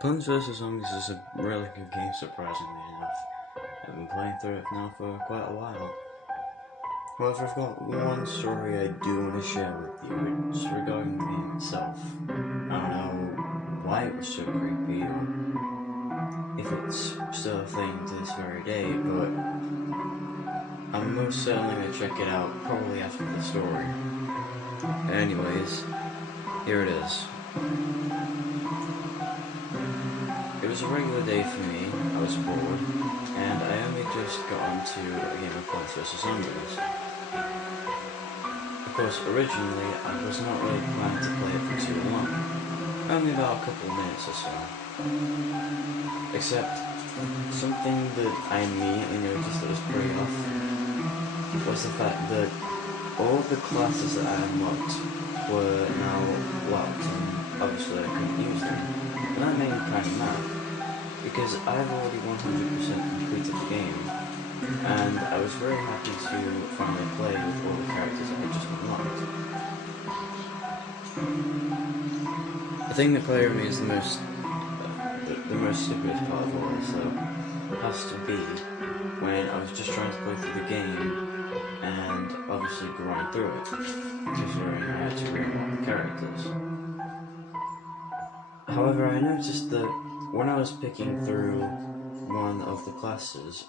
Plants vs Zombies is a really good game, surprisingly enough. I've been playing through it now for quite a while. However, I've got one story I do want to share with you. It's regarding the game itself. I don't know why it was so creepy, or if it's still a thing to this very day, but I'm most certainly going to check it out, probably after the story. Anyways, here it is. It was a regular day for me. I was bored, and I only just got onto a game of Plants vs Zombies. Of course, originally I was not really planning to play it for too long, only about a couple of minutes or so. Except, something that I immediately noticed that was pretty off was the fact that all of the classes that I unlocked were now locked, and obviously I couldn't use them. And that made me kind of mad, because I've already 100% completed the game, and I was very happy to finally play with all the characters that I just unlocked. The thing that played me is the most stupidest part of all this, though, has to be when I was just trying to play through the game, and obviously grind through it, considering I had to reunlock the characters. However, I noticed that when I was picking through one of the classes,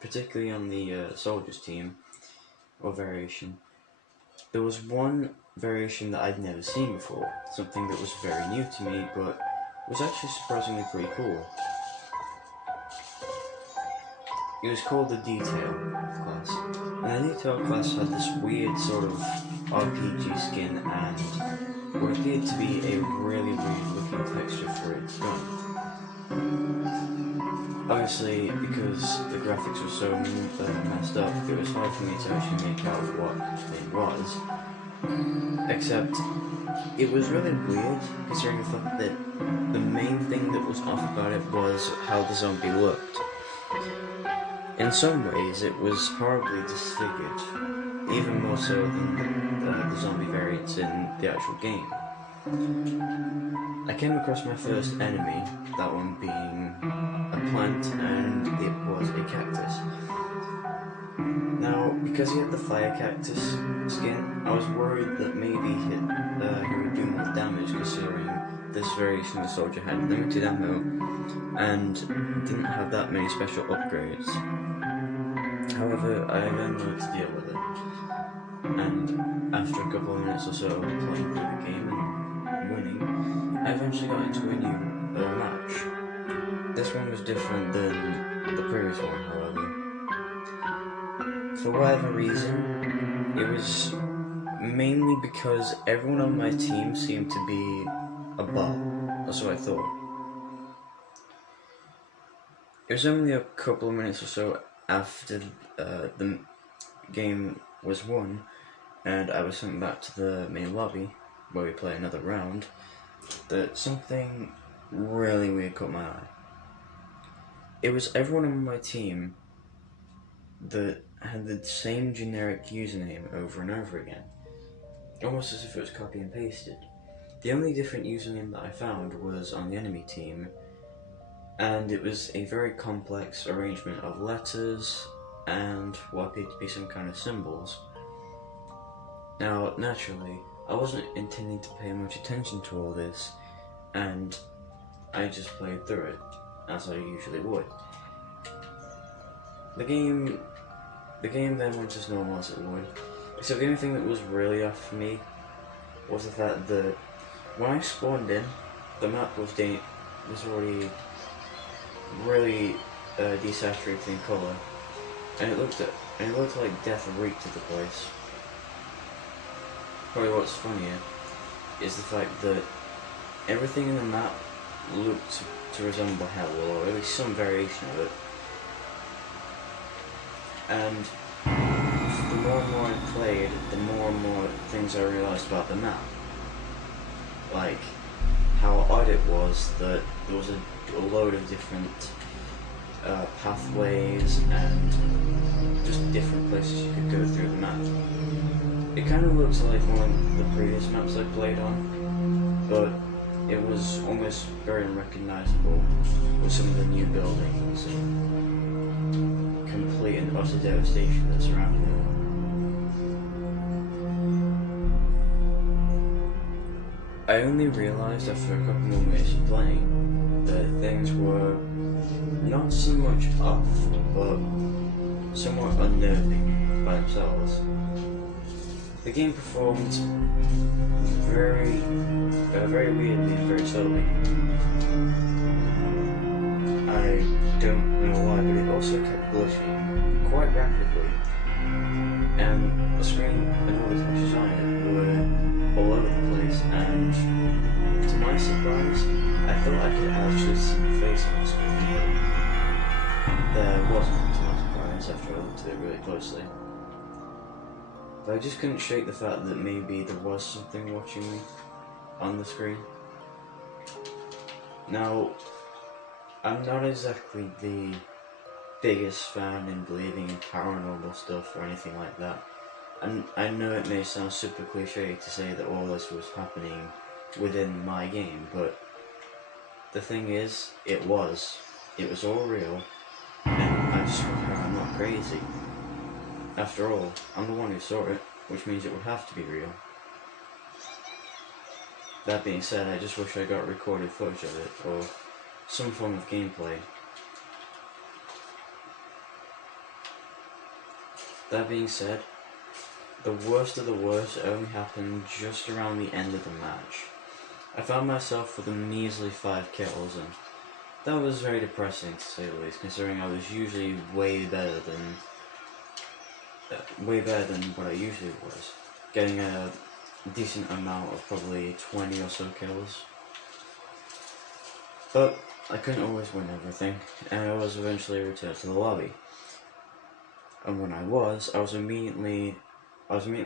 particularly on the soldiers team, or variation, there was one variation that I'd never seen before, something that was very new to me, but was actually surprisingly pretty cool. It was called the Detail class, and the Detail class had this weird sort of RPG skin and what appeared to be a really weird looking texture for its gun. Obviously, because the graphics were so messed up, it was hard for me to actually make out what it was. Except, it was really weird, considering the fact that the main thing that was off about it was how the zombie looked. In some ways, it was horribly disfigured, even more so than the zombie variants in the actual game. I came across my first enemy, that one being a plant, and it was a cactus. Now, because he had the fire cactus skin, I was worried that maybe he would do more damage, considering this variation of the soldier had limited ammo and didn't have that many special upgrades. However, I then learned to deal with it, and after a couple of minutes or so of playing through the game and winning, I eventually got into a new match. This one was different than the previous one, however. For whatever reason, it was mainly because everyone on my team seemed to be a bot. That's what I thought. It was only a couple of minutes or so after the game was won, and I was sent back to the main lobby, where we play another round, that something really weird caught my eye. It was everyone on my team that had the same generic username over and over again, almost as if it was copy and pasted. The only different username that I found was on the enemy team, and it was a very complex arrangement of letters and what appeared to be some kind of symbols. Now, naturally, I wasn't intending to pay much attention to all this, and I just played through it, as I usually would. The game then went as normal as it would, except the only thing that was really off for me was the fact that when I spawned in, the map was already really desaturated in colour, and it looked like death reeked to the place. Probably what's funnier is the fact that everything in the map looked to resemble hell, or at least some variation of it. And the more and more I played, the more and more things I realised about the map. Like how odd it was that there was a load of different pathways and just different places you could go through the map. It kind of looks like one of the previous maps I played on, but it was almost very unrecognisable with some of the new buildings and complete and utter devastation that surrounded it. I only realised after a couple more minutes of playing that things were not so much off, but somewhat unnerving by themselves. The game performed very weirdly and very slowly. I don't know why, but it also kept glitching quite rapidly, and the screen and all the touches on it were all over the place, and to my surprise, I thought I could actually see the face on the screen, but there wasn't, to my surprise, after I looked at it really closely. But I just couldn't shake the fact that maybe there was something watching me on the screen. Now, I'm not exactly the biggest fan in believing in paranormal stuff or anything like that. And I know it may sound super cliche to say that all this was happening within my game, but the thing is, it was all real, and I just hope I'm not crazy. After all, I'm the one who saw it, which means it would have to be real. That being said, I just wish I got recorded footage of it, or some form of gameplay. That being said, the worst of the worst only happened just around the end of the match. I found myself with a measly 5 kills, and that was very depressing to say the least, considering I was usually way better than what I usually was, getting a decent amount of probably 20 or so kills. But I couldn't always win everything, and I was eventually returned to the lobby. And when I was immediately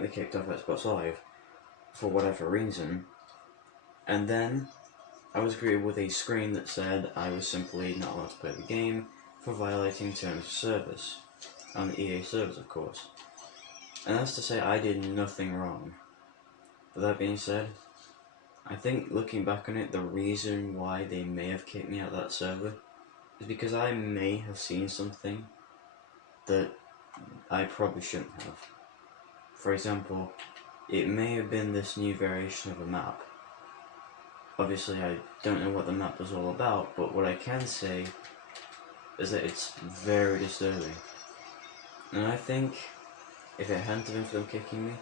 kicked off Xbox Live for whatever reason, and then I was greeted with a screen that said I was simply not allowed to play the game for violating terms of service, on the EA servers of course. And that's to say I did nothing wrong. But that being said, I think looking back on it, the reason why they may have kicked me out of that server is because I may have seen something that I probably shouldn't have. For example, it may have been this new variation of a map. Obviously I don't know what the map was all about, but what I can say is that it's very disturbing. And I think if it hadn't been for them kicking me,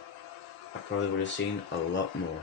I probably would have seen a lot more.